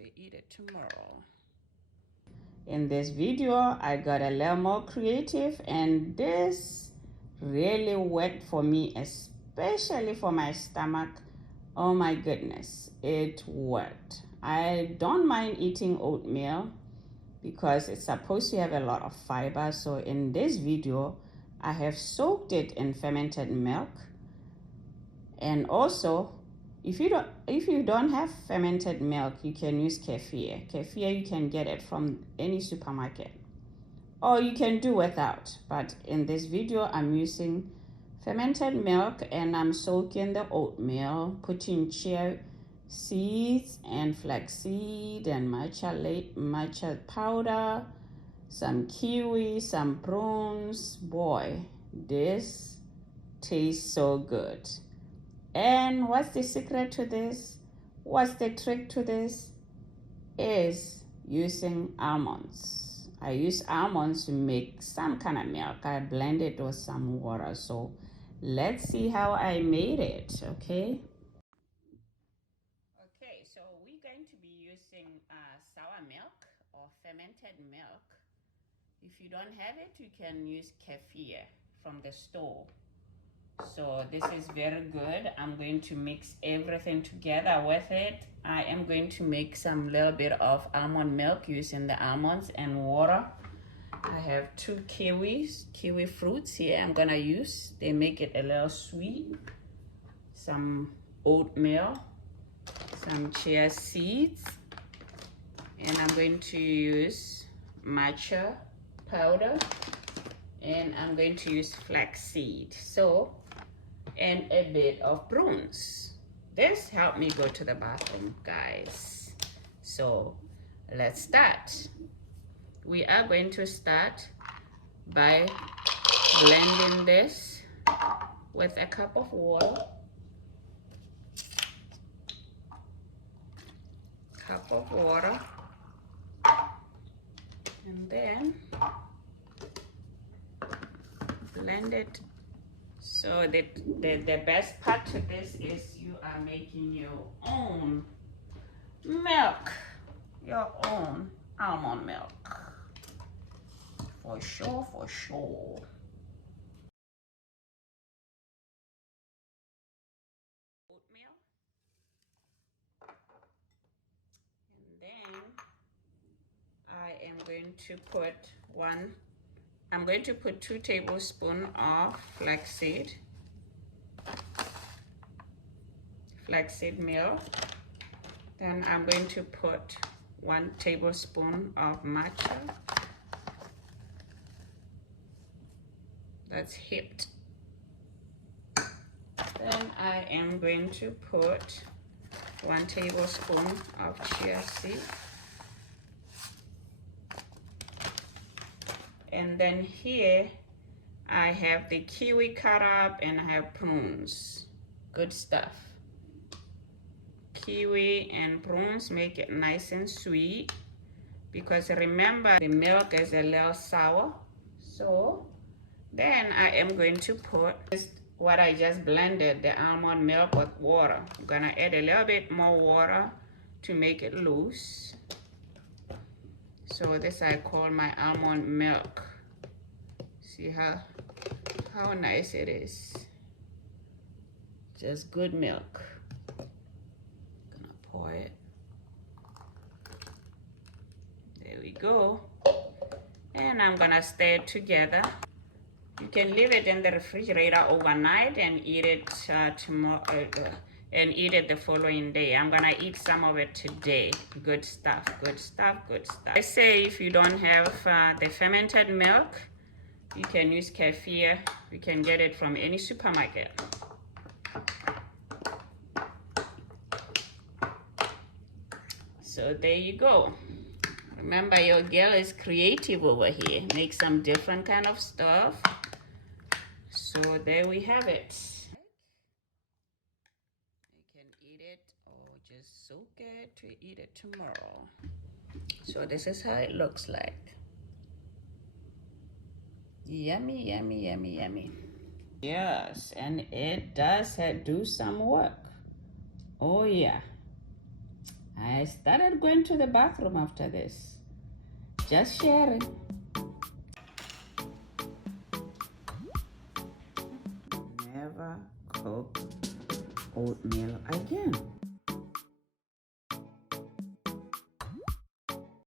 to eat it tomorrow. In this video, I got a little more creative, and this really worked for me, especially for my stomach. Oh my goodness, it worked. I don't mind eating oatmeal because it's supposed to have a lot of fiber. So in this video, I have soaked it in fermented milk. And also, if you don't have fermented milk, you can use kefir. Kefir, you can get it from any supermarket, or you can do without. But in this video, I'm using fermented milk, and I'm soaking the oatmeal, putting chia seeds and flaxseed and matcha powder, some kiwi, some prunes. Boy, this tastes so good. And what's the secret to this? What's the trick to this? Is using almonds. I use almonds to make some kind of milk. I blend it with some water. So let's see how I made it, okay? Okay, so we're going to be using sour milk or fermented milk. If you don't have it, you can use kefir from the store. So this is very good. I'm going to mix everything together with it. I am going to make some little bit of almond milk using the almonds and water. I have 2 kiwi fruits here I'm gonna use. They make it a little sweet. Some oatmeal, some chia seeds, and I'm going to use matcha powder, and I'm going to use flaxseed. So, and a bit of prunes. This helped me go to the bathroom, guys. So let's start. We are going to start by blending this with a cup of water. And then blend it. So the best part to this is you are making your own milk, your own almond milk. For sure, for sure. Oatmeal. And then I am going to put I'm going to put 2 tablespoons of flaxseed milk. Then I'm going to put 1 tablespoon of matcha. That's heaped. Then I am going to put 1 tablespoon of chia seed. And then here I have the kiwi cut up, and I have prunes. Good stuff. Kiwi and prunes make it nice and sweet, because remember the milk is a little sour. So then I am going to put what I just blended, the almond milk with water. I'm gonna add a little bit more water to make it loose. So this I call my almond milk. See how nice it is. Just good milk. Gonna pour it. There we go. And I'm gonna stir it together. You can leave it in the refrigerator overnight and eat it tomorrow. And eat it the following day. I'm gonna eat some of it today. Good stuff, good stuff, good stuff. I say if you don't have the fermented milk, you can use kefir. You can get it from any supermarket. So there you go. Remember, your girl is creative over here. Make some different kind of stuff. So there we have it. Just soak it to eat it tomorrow. So this is how it looks like. Yummy, yummy, yummy, yummy. Yes, and it does do some work. Oh yeah, I started going to the bathroom after this. Just sharing. Never cook oatmeal again.